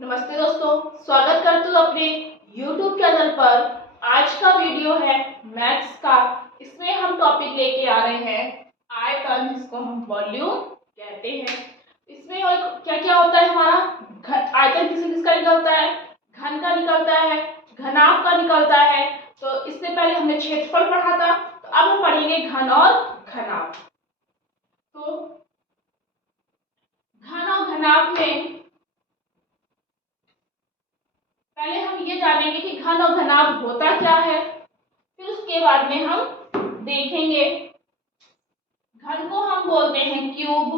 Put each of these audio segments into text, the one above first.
नमस्ते दोस्तों, स्वागत करती हूँ अपने YouTube चैनल पर। आज का वीडियो है मैथ्स का। इसमें हम टॉपिक लेके आ रहे हैं आयतन, जिसको हम वॉल्यूम कहते हैं। इसमें और क्या क्या होता है हमारा आयतन किसका निकलता है, घन का निकलता है, घनाभ का निकलता है। तो इससे पहले हमने क्षेत्रफल पढ़ा था, तो अब हम पढ़ेंगे घन और घनाभ। तो घन और घनाभ में पहले हम ये जानेंगे कि घन और घनाभ होता क्या है, फिर उसके बाद में हम देखेंगे। घन को हम बोलते हैं क्यूब।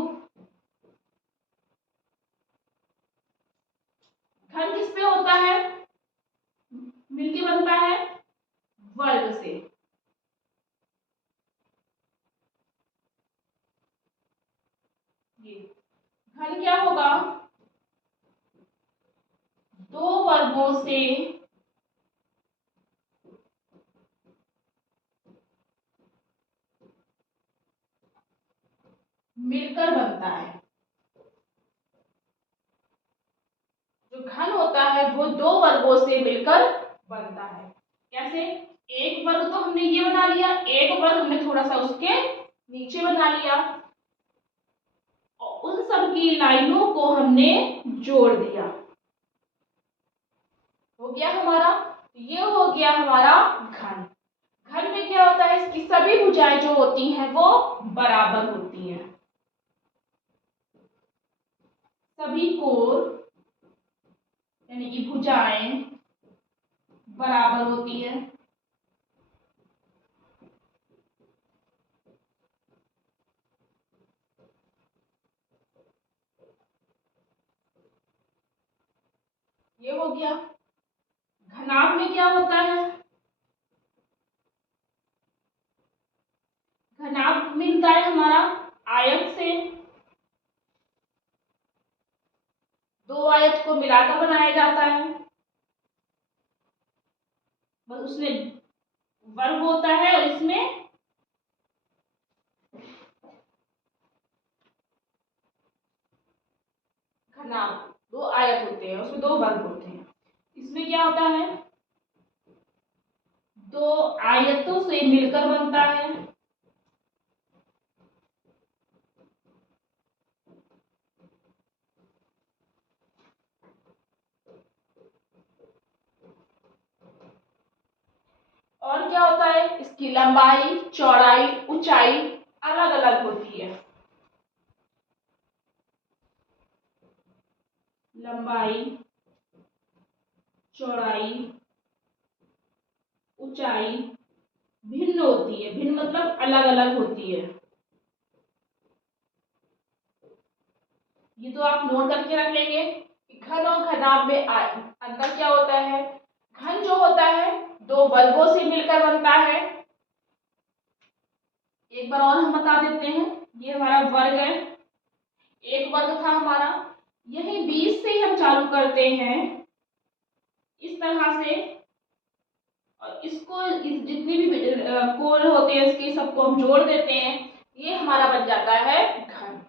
घन किससे होता है, मिलके बनता है वर्ग से। ये घन क्या होगा, दो वर्गों से मिलकर बनता है। जो घन होता है वो दो वर्गों से मिलकर बनता है। कैसे, एक वर्ग तो हमने ये बना लिया, एक वर्ग हमने थोड़ा सा उसके नीचे बना लिया और उन सब की लाइनों को हमने जोड़ दिया। हो गया हमारा, ये हो गया हमारा घन। घन में क्या होता है, इसकी सभी भुजाएं जो होती हैं वो बराबर होती हैं। सभी कोण यानी कि भुजाएं बराबर होती है। ये हो गया। घनाभ में क्या होता है, घनाभ मिलता है हमारा आयत से। दो आयत को मिलाकर बनाया जाता है, बस उसमें वर्ग होता है और इसमें घनाभ। दो आयत होते हैं, उसमें दो वर्ग होते हैं। इसमें क्या होता है, दो आयतों से मिलकर बनता है। और क्या होता है, इसकी लंबाई, चौड़ाई, ऊंचाई अलग अलग होती है। लंबाई, चौड़ाई, ऊंचाई भिन्न होती है। भिन्न मतलब अलग अलग होती है। ये तो आप नोट करके रख लेंगे कि घन और घनाभ में अंतर क्या होता है। घन जो होता है दो वर्गों से मिलकर बनता है। एक बार और हम बता देते हैं, ये हमारा वर्ग है, एक वर्ग था हमारा, यही 20 से ही हम चालू करते हैं इस तरह से, और इसको जितनी भी कोण होते हैं इसके सबको हम जोड़ देते हैं। ये हमारा बन जाता है घन।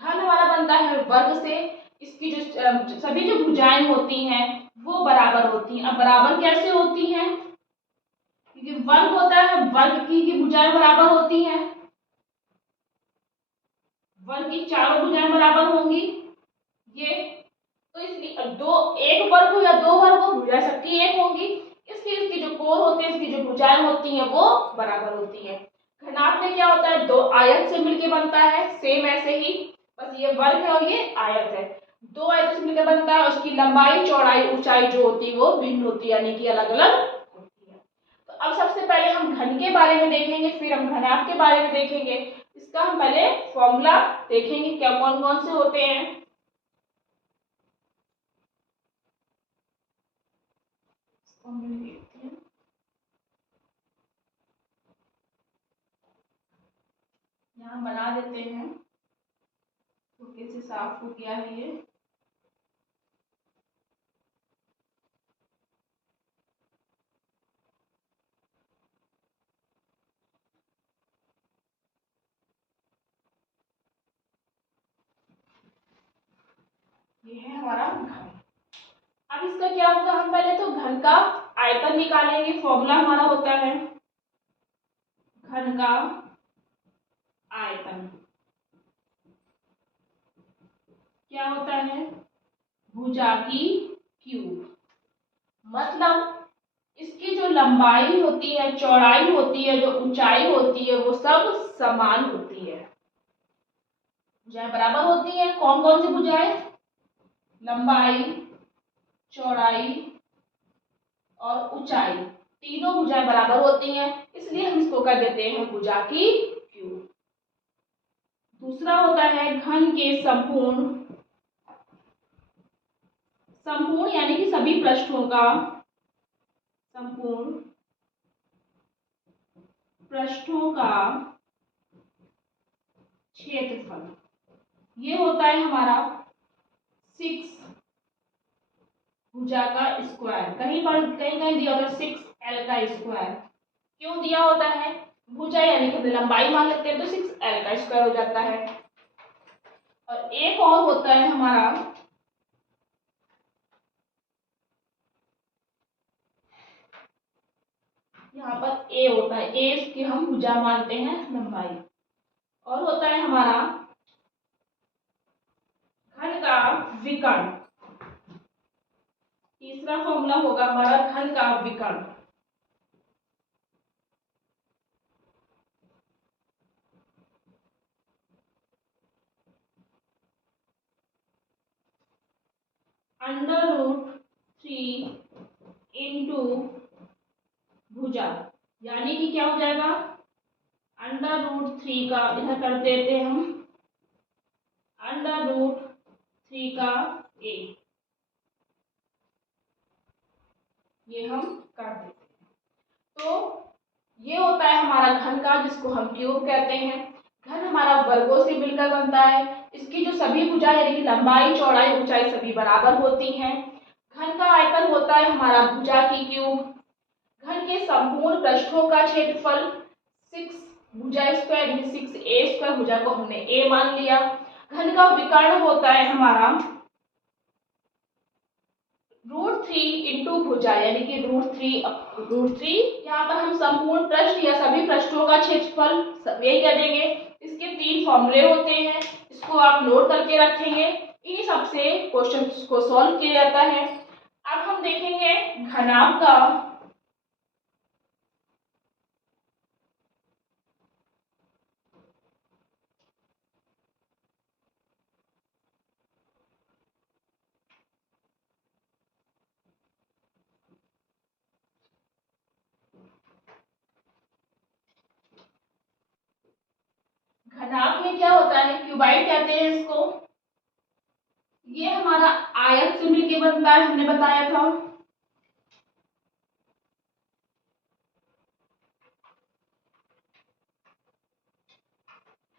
घन हमारा बनता है वर्ग से। इसकी जो सभी जो भुजाएं होती हैं वो बराबर होती हैं। अब बराबर कैसे होती हैं, क्योंकि वर्ग होता है, वर्ग की भुजाएं बराबर होती हैं। वर्ग की चारों भुजाएं बराबर होंगी। ये तो इसलिए दो, एक वर्ग हो या दो वर्ग हो, भुजा सबकी एक होंगी, इसलिए इसकी जो कोण होते हैं, इसकी जो भुजाएं होती हैं वो बराबर होती हैं। घनाभ में क्या होता है, दो आयत से मिलके बनता है, सेम ऐसे ही, बस ये वर्ग है और ये आयत है। दो आयत से मिलकर बनता है, उसकी लंबाई, चौड़ाई, ऊंचाई जो होती है वो भिन्न होती है, यानी कि अलग अलग होती है। तो अब सबसे पहले हम घन के बारे में देखेंगे, फिर हम घनाभ के बारे में देखेंगे। इसका हम पहले फॉर्मूला देखेंगे, क्या कौन कौन से होते हैं। यहाँ बना देते हैं, तो कैसे साफ हो गया है ये है हमारा घन। अब इसका क्या होगा, हम पहले तो घन का आयतन निकालेंगे। फॉर्मूला हमारा होता है घन का आयतन। क्या होता है, भुजा की क्यूब। मतलब इसकी जो लंबाई होती है, चौड़ाई होती है, जो ऊंचाई होती है, वो सब समान होती है। भुजाएं बराबर होती है। कौन कौन सी भुजाएं, लंबाई, चौड़ाई और ऊंचाई, तीनों भुजाएं बराबर होती हैं, इसलिए हम इसको कह देते हैं भुजा की क्यूब। दूसरा होता है घन के संपूर्ण। संपूर्ण यानी कि सभी पृष्ठों का, संपूर्ण पृष्ठों का क्षेत्रफल। ये होता है हमारा 6 भुजा का स्क्वायर। कहीं कहीं दिया होता है 6L का स्क्वायर। क्यों दिया होता है, भुजा यानी कि लंबाई मान लेते हैं तो 6L का स्क्वायर हो जाता है। और एक और होता है हमारा यहाँ पर A होता है, A इसकी हम भुजा मानते हैं लंबाई। और होता है हमारा घन का विकर्ण। तीसरा फॉर्मूला होगा हमारा घन का विकर्ण। √3 इंटू भुजा, यानी कि क्या हो जाएगा, √3 का इधर कर देते हैं हम, √3 का A, ये हम कर देते हैं। तो ये होता है हमारा घन का, जिसको हम क्यूब कहते हैं। घन हमारा वर्गों से मिलकर बनता है। इसकी जो सभी भुजा यानी कि लंबाई, चौड़ाई, ऊंचाई सभी बराबर होती हैं। घन का आयतन होता है हमारा भुजा की क्यूब। घन के संपूर्ण पृष्ठों का क्षेत्रफल 6 भुजा स्क्वायर, 6A स्क्वायर, भुजा को हमने A मान लिया। घन का विकर्ण होता है हमारा √3 इंटू भुजा, यानी कि √3 यहाँ पर हम संपूर्ण पृष्ठ या सभी पृष्ठों का क्षेत्रफल यही कर देंगे। इसके 3 फॉर्मूले होते हैं, इसको आप नोट करके रखेंगे। इन सबसे क्वेश्चन को सॉल्व किया जाता है। अब हम देखेंगे घनाभ का घनाभ में क्या होता है, क्यूबाइड कहते हैं इसको। ये हमारा आयत से मिलकर बनता है, हमने बताया था।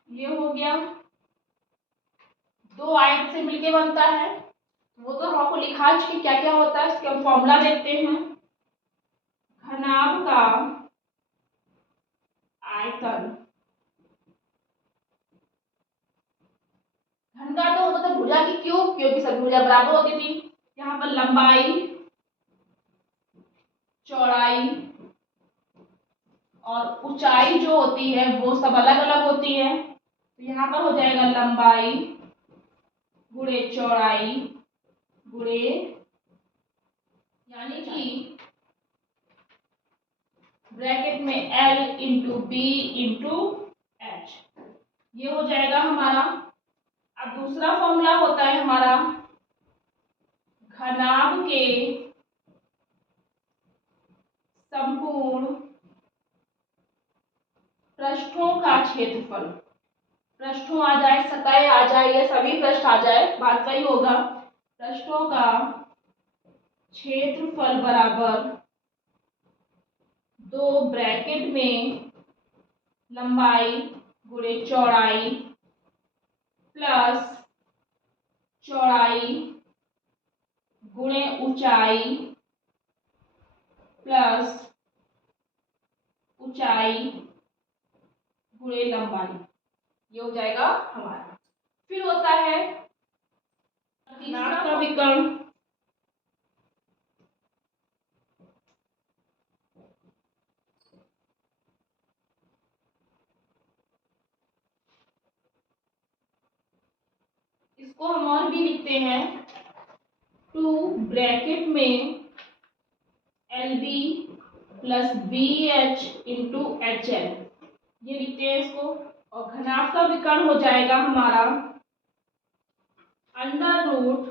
ये हो गया, 2 आयत से मिलकर बनता है। वो तो हम आपको लिखा चुके क्या क्या होता है, इसका फॉर्मूला देखते हैं। घनाभ का आयतन, घन का तो होता था भुजा की क्यूब, क्योंकि सब भुजा बराबर होती थी। यहाँ पर लंबाई, चौड़ाई और ऊंचाई जो होती है वो सब अलग अलग होती है। तो यहाँ पर हो जाएगा लंबाई गुणे चौड़ाई गुणे, यानी कि ब्रैकेट में L into B into H, ये हो जाएगा हमारा। अब दूसरा फॉर्मूला होता है हमारा घनाभ के संपूर्ण पृष्ठों का क्षेत्रफल। पृष्ठों आ जाए, सतह आ जाए या सभी पृष्ठ आ जाए, बात वही होगा। पृष्ठों का क्षेत्रफल बराबर 2 ब्रैकेट में लंबाई गुणे चौड़ाई प्लस चौड़ाई गुणे ऊंचाई प्लस ऊंचाई गुणे लंबाई, ये हो जाएगा हमारा। फिर होता है नाक का विकर्ण। लिखते हैं 2 ब्रैकेट में LB plus BH into HL, ये लिखते हैं इसको। और घनाभ का विकर्ण हो जाएगा हमारा अंडर रूट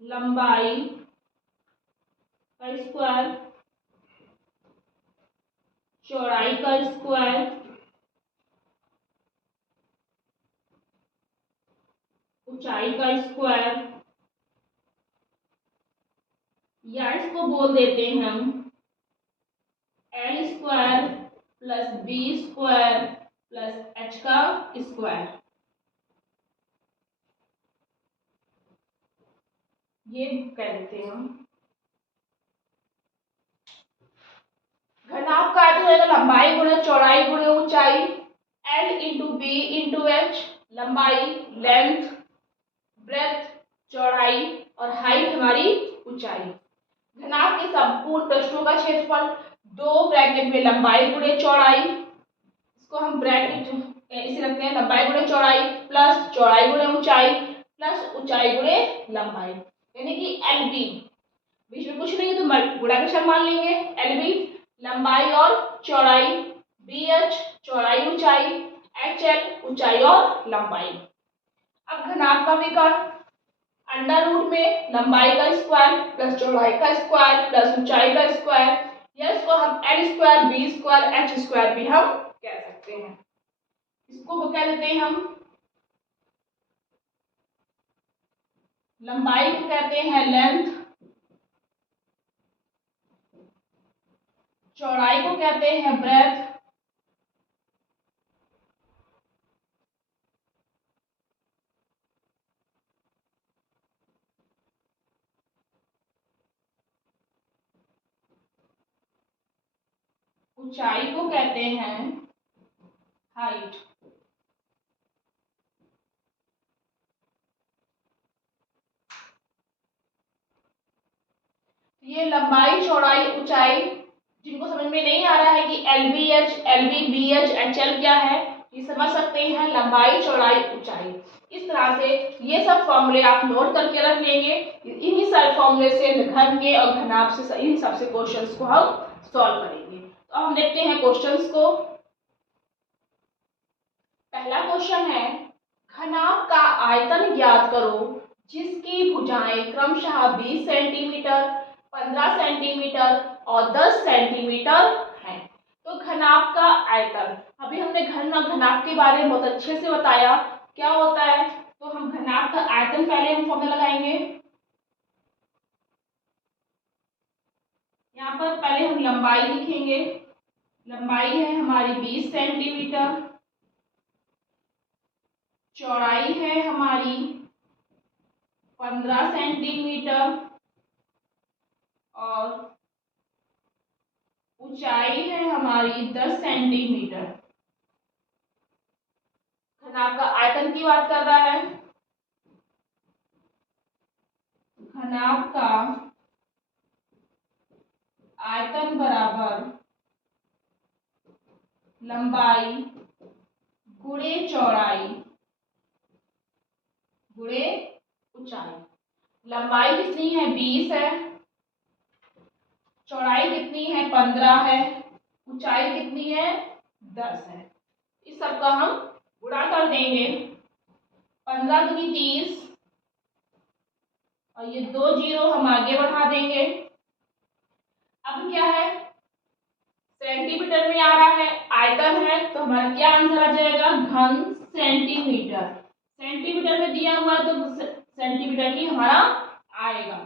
लंबाई का स्क्वायर, चौड़ाई का स्क्वायर, ऊंचाई का स्क्वायर, या इसको बोल देते हैं हम L square plus B square plus H का स्क्वायर, ये कह देते हैं हम। घनाभ का आयतन रहेगा लंबाई गुणे चौड़ाई गुणे ऊंचाई, L into B into H, लंबाई लेंथ, ब्रेथ चौड़ाई और हाइट हमारी ऊंचाई। घनाभ के संपूर्ण पृष्ठों का क्षेत्रफल 2 ब्रैकेट में लंबाई गुणे चौड़ाई, इसको हम ब्रैकेट इसे रखते हैं, लंबाई गुणे चौड़ाई प्लस चौड़ाई गुणे ऊंचाई प्लस ऊंचाई गुणे लंबाई, यानी कि LB, बीच में कुछ नहीं है तो गुणा के साथ मान लेंगे। LB लंबाई और चौड़ाई, BH चौड़ाई ऊंचाई, HL ऊंचाई और लंबाई। अब घनाभ का विकर्ण अंडर रूट में लंबाई का स्क्वायर प्लस चौड़ाई का स्क्वायर प्लस ऊंचाई का स्क्वायर, या इसको हम L square B square H square भी हम कह सकते हैं। इसको क्या देते हैं हम, लंबाई को कहते हैं लेंथ, चौड़ाई को कहते हैं ब्रेथ, ऊंचाई को कहते हैं हाइट। ये लंबाई चौड़ाई ऊंचाई, जिनको समझ में नहीं आ रहा है कि LBH LBBH HL क्या है, ये समझ सकते हैं लंबाई चौड़ाई ऊंचाई। इस तरह से ये सब फॉर्मूले आप नोट करके रख लेंगे। इन्हीं सारे फॉर्मूले से घन के और घनाभ से इन सबसे क्वेश्चंस को हम सॉल्व करेंगे। तो हम देखते हैं क्वेश्चंस को। पहला क्वेश्चन है, घनाभ का आयतन ज्ञात करो जिसकी भुजाएं क्रमशः 20 सेंटीमीटर, 15 सेंटीमीटर और 10 सेंटीमीटर है। तो घनाभ का आयतन, अभी हमने घन और घनाभ के बारे में बहुत अच्छे से बताया क्या होता है। तो हम घनाभ का आयतन पहले हम फॉर्मूला लगाएंगे। यहाँ पर पहले हम लंबाई लिखेंगे, लंबाई है हमारी 20 सेंटीमीटर, चौड़ाई है हमारी 15 सेंटीमीटर और ऊंचाई है हमारी 10 सेंटीमीटर। घनाभ का आयतन की बात कर रहा है। घनाभ का आयतन बराबर लंबाई गुणे चौड़ाई गुणे ऊंचाई। लंबाई कितनी है 20 है, चौड़ाई कितनी है 15 है, ऊंचाई कितनी है 10 है। इस सब का हम गुणा कर देंगे, 15 दूनी 30 और ये 2 जीरो हम आगे बढ़ा देंगे। अब क्या है, सेंटीमीटर में आ रहा है, आयतन है, तो हमारा क्या आंसर आ जाएगा, घन सेंटीमीटर। सेंटीमीटर में दिया हुआ तो सेंटीमीटर ही हमारा आएगा।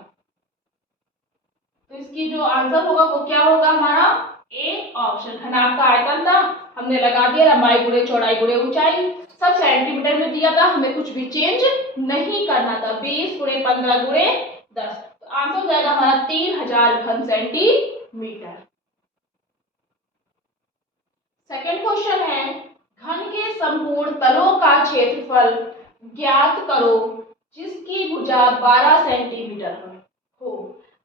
तो इसकी जो आंसर होगा वो क्या होगा हमारा, ए ऑप्शन। घनाभ का आयतन था, हमने लगा दिया लंबाई गुणे चौड़ाई गुणे ऊंचाई, सब सेंटीमीटर में दिया था, हमें कुछ भी चेंज नहीं करना था। 20 गुणे 15 गुणे 10, तो आंसर हो जाएगा हमारा 3000 घन सेंटीमीटर। सेकंड क्वेश्चन है, घन के संपूर्ण तलों का क्षेत्रफल ज्ञात करो जिसकी भुजा 12 सेंटीमीटर हो।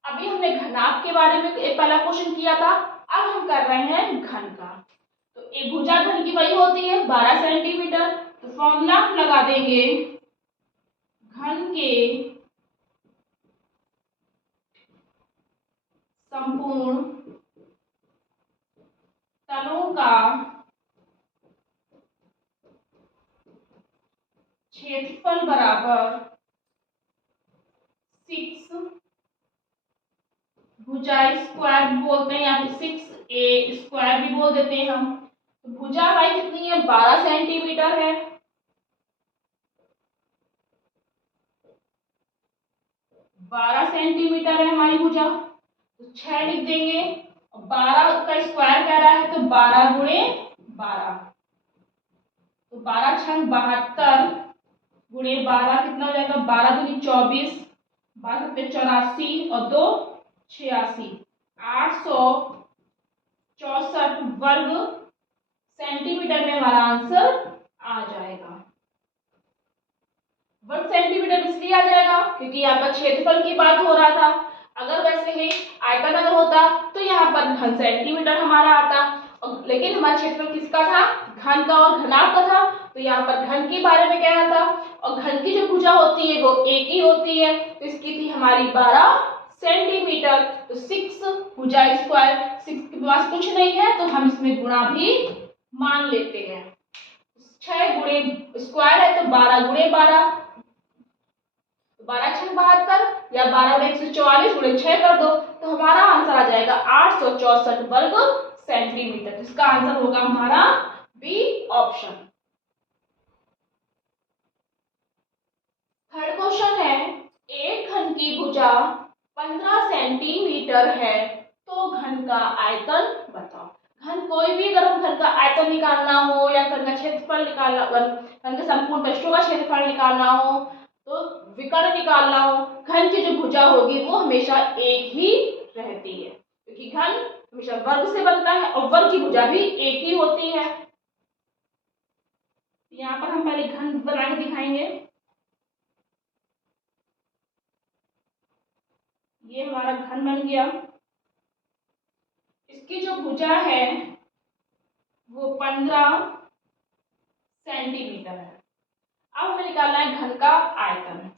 अभी हमने घनाभ के बारे में एक पहला क्वेश्चन किया था, अब हम कर रहे हैं घन का। तो एक भुजा घन की वही होती है 12 सेंटीमीटर, तो फॉर्मूला हम लगा देंगे घन के संपूर्ण तलों का क्षेत्रफल बराबर 6 भुजा स्क्वायर भी बोलते हैं या फिर 6a स्क्वायर भी बोल देते हैं हम। तो भुजा हमारी कितनी है? 12 सेंटीमीटर है। 12 सेंटीमीटर है हमारी भुजा, तो 6 लिख देंगे। और 12 का स्क्वायर कह रहा है तो 12 गुणे 12, तो 12 छंग 72 गुणे 12 कितना हो जाएगा? 12 दूनी 24, 12 सत्ते 84 और 2 86, 864 वर्ग सेंटीमीटर में हमारा आंसर आ जाएगा। वर्ग सेंटीमीटर इसलिए आ जाएगा क्योंकि यहाँ पर क्षेत्रफल की बात हो रहा था। अगर वैसे ही आयतन अगर होता तो यहाँ पर घन सेंटीमीटर हमारा आता, और लेकिन हमारा क्षेत्रफल किसका था? घन का और घनाभ का था। तो यहाँ पर घन के बारे में कह रहा था, और घन की जो भुजा होती है वो एक ही होती है, तो इसकी थी हमारी 12 सेंटीमीटर। तो 6 भुजा स्क्वायर, 6 के पास कुछ नहीं है तो हम इसमें गुणा भी मान लेते हैं। 6 गुणे स्क्वायर है तो 12 गुणे 12, 12 छंग 72 या 12 गुणे 144 गुणे 6 कर दो तो हमारा आंसर आ जाएगा 864 वर्ग सेंटीमीटर। इसका आंसर होगा हमारा बी ऑप्शन। थर्ड क्वेश्चन है, एक घन की भुजा 15 सेंटीमीटर है तो घन का आयतन बताओ। घन कोई भी अगर हम घन का आयतन निकालना हो या घन का क्षेत्रफल निकालना, घन के संपूर्ण पृष्ठों का क्षेत्रफल निकालना हो, तो विकर्ण निकालना हो, घन की जो भुजा होगी वो हमेशा एक ही रहती है, क्योंकि घन हमेशा वर्ग से बनता है और वर्ग की भुजा भी एक ही होती है। यहाँ पर हम पहले घन बना के दिखाएंगे। ये हमारा घन बन गया। इसकी जो भुजा है वो 15 सेंटीमीटर है। अब हमें निकालना है घन का आयतन।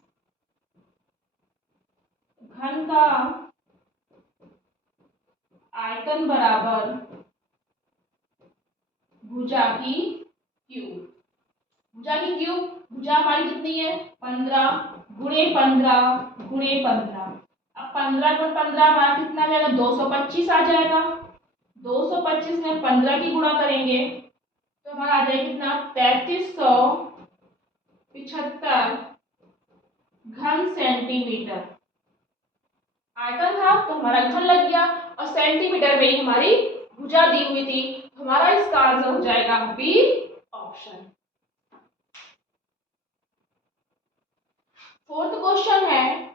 घन का आयतन बराबर भुजा की क्यूब। भुजा की क्यूब, भुजा हमारी कितनी है? 15 गुणे 15 गुणे 15। अब 15 गुणे 15 हमारा कितना आ जाएगा? 225 आ जाएगा। 225 में 15 की गुणा करेंगे तो हमारा आ जाएगा कितना? 3375 घन सेंटीमीटर। आयतन था तो हमारा घन लग गया और सेंटीमीटर में ही हमारी भुजा दी हुई थी, तो हमारा इसका आंसर हो जाएगा बी ऑप्शन। फोर्थ क्वेश्चन है,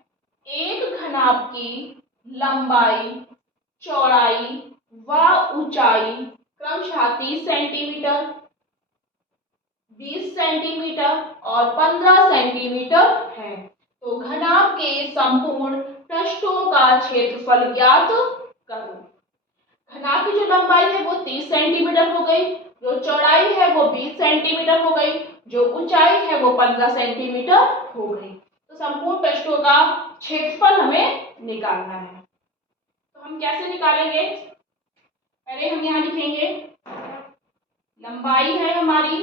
एक घनाभ की लंबाई, चौड़ाई व ऊंचाई क्रमशः 30 सेंटीमीटर, 20 सेंटीमीटर और 15 सेंटीमीटर है, तो घनाभ के संपूर्ण पृष्ठों का क्षेत्रफल ज्ञात करो। घनाभ की जो लंबाई है वो 30 सेंटीमीटर हो गई, जो चौड़ाई है वो 20 सेंटीमीटर हो गई, जो ऊंचाई है वो 15 सेंटीमीटर हो गई। तो संपूर्ण पृष्ठों का क्षेत्रफल हमें निकालना है। तो हम कैसे निकालेंगे? पहले हम यहाँ लिखेंगे लंबाई है हमारी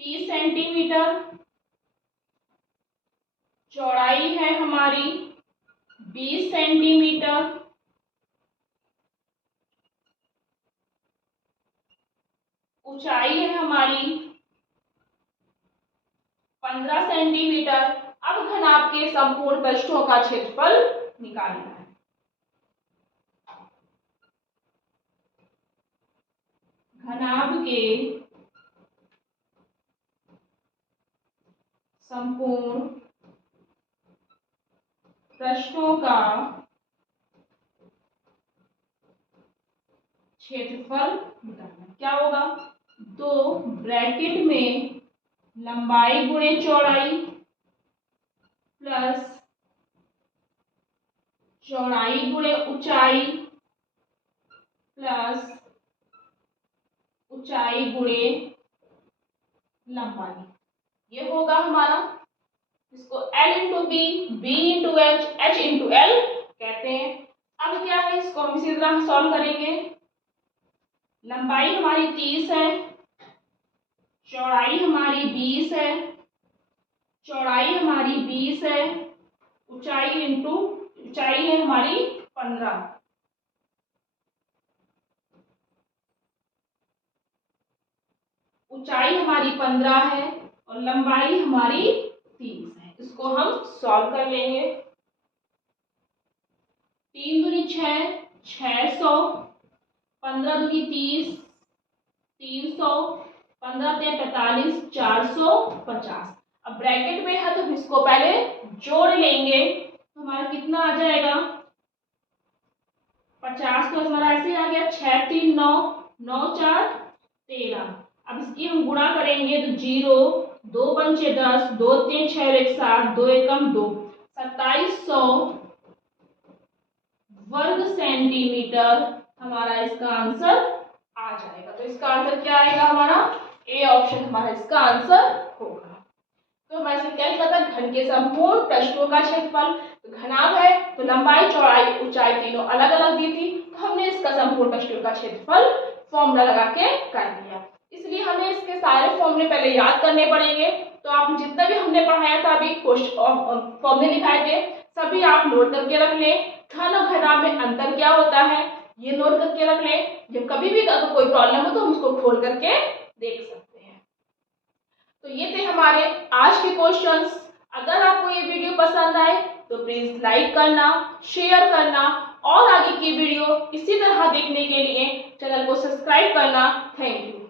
30 सेंटीमीटर, चौड़ाई है हमारी 20 सेंटीमीटर, ऊंचाई है हमारी 15 सेंटीमीटर। अब घनाभ के संपूर्ण पृष्ठों का क्षेत्रफल निकालना है। घनाभ के संपूर्ण पृष्ठों का क्षेत्रफल निकालना। क्या होगा? 2 ब्रैकेट में लंबाई गुणे चौड़ाई प्लस चौड़ाई गुणे ऊंचाई प्लस ऊंचाई गुणे लंबाई। ये होगा हमारा, इसको L into B, B into H, H into L कहते हैं। अब क्या है, इसको हम इसी तरह सॉल्व करेंगे। लंबाई हमारी 30 है, चौड़ाई हमारी 20 है, चौड़ाई हमारी 20 है, ऊंचाई है हमारी 15। ऊंचाई हमारी 15 है और लंबाई हमारी 30 है। इसको हम सॉल्व कर लेंगे। 3 दूनी 6, 600, 15 दूनी 30, 300, 15 ते 45, 450। अब ब्रैकेट में है तो हम इसको पहले जोड़ लेंगे, तो हमारा कितना आ जाएगा, 50 तो हमारा ऐसे आ गया, 6 3 9, 9 4 13। अब इसकी हम गुणा करेंगे तो 0, 2 पंचे 10, 2 3 6 1 7, 2 एकम 2, 2700 वर्ग सेंटीमीटर हमारा इसका आंसर आ जाएगा। तो इसका आंसर क्या आएगा हमारा, ए ऑप्शन हमारा इसका आंसर होगा। तो हमारे से क्या लिखा था, घन के संपूर्ण पृष्ठों का क्षेत्रफल। तो घनाभ है तो लंबाई चौड़ाई ऊंचाई तीनों अलग अलग दी थी, तो हमने इसका संपूर्ण पृष्ठों का क्षेत्रफल फॉर्मूला लगा के कर दिया। इसलिए हमें इसके सारे फॉर्मूले पहले याद करने पड़ेंगे। तो आप जितना भी हमने पढ़ाया था अभी फॉर्मूले लिखाए थे, सभी आप नोट करके रख लें। घन और घनाभ में अंतर क्या होता है ये नोट करके रख लें। जब कभी भी अगर कोई प्रॉब्लम हो तो हम उसको खोल करके देख सकते हैं। तो ये थे हमारे आज के क्वेश्चंस। अगर आपको ये वीडियो पसंद आए तो प्लीज लाइक करना, शेयर करना और आगे की वीडियो इसी तरह देखने के लिए चैनल को सब्सक्राइब करना। Thank you.